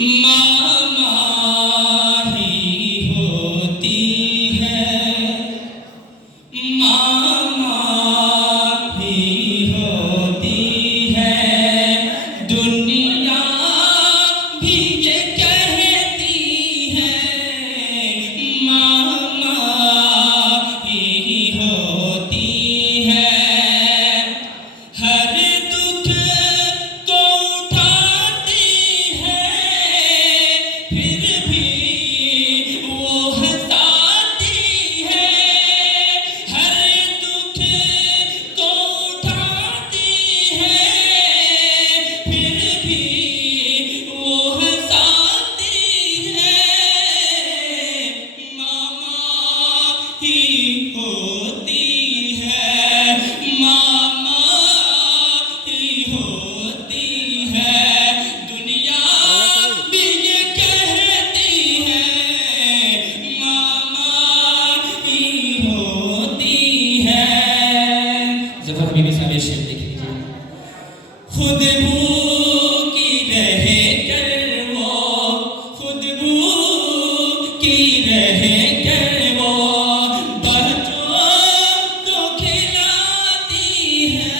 मामा ही होती है, मामा ही होती है, दुनिया भी ये कहती है, मामा ही होती है। हर दुख को उठाती है, फिर भी वो हंसाती है। हर दुख को उठाती है, फिर भी वो हंसाती है। मामा ही होती है, मामा ही होती है, दुनिया भी ये कहती है, मामा ही होती है। ज़फ़र हबीबी साहब ये शेर देख लीजिए। खुद भूखी रहे कर वो, खुद भूखी रहे कर वो, बच्चों को खिलाती है।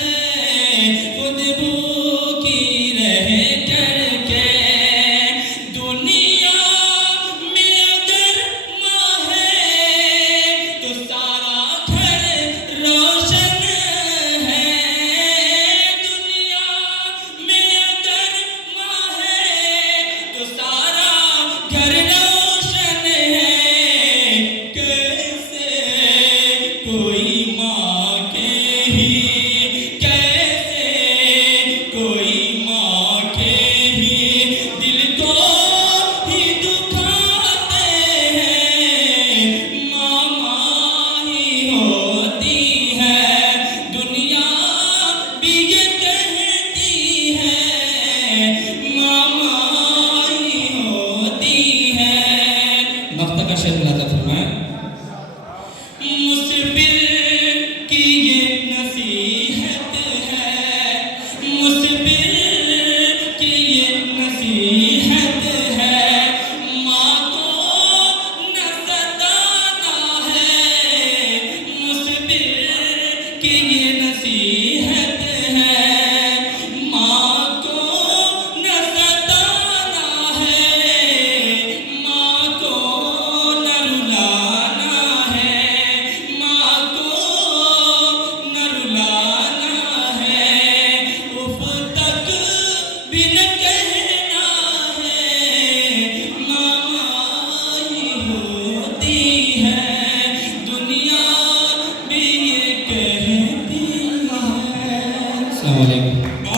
खुद भूखी रहे करके, दुनिया में अगर माँ है तो सारा घर रोशन है। दुनिया में अगर माँ है तो सारा घर रोशन है। कैसे कोई माँ के ही, कैसे कोई माँ के ही दिल को ही दुखाते हैं। मामा ही होती है, दुनिया भी ये कहती है, मामा ही होती है। वक्त का शेर मुलाज़ा फरमाएं। मुसबिर की ये नसीहत है, मुसबिर की ये नसीहत है, माँ को न सताना है। मुसबिर की ये नसीहत है, माँ को न सताना है, माँ को न रुलाना है, माँ को न रुलाना है, उफ तक भी न कहना है। मामा ही होती है, दुनिया भी ये कहती है। अस्सलाम वालेकुम।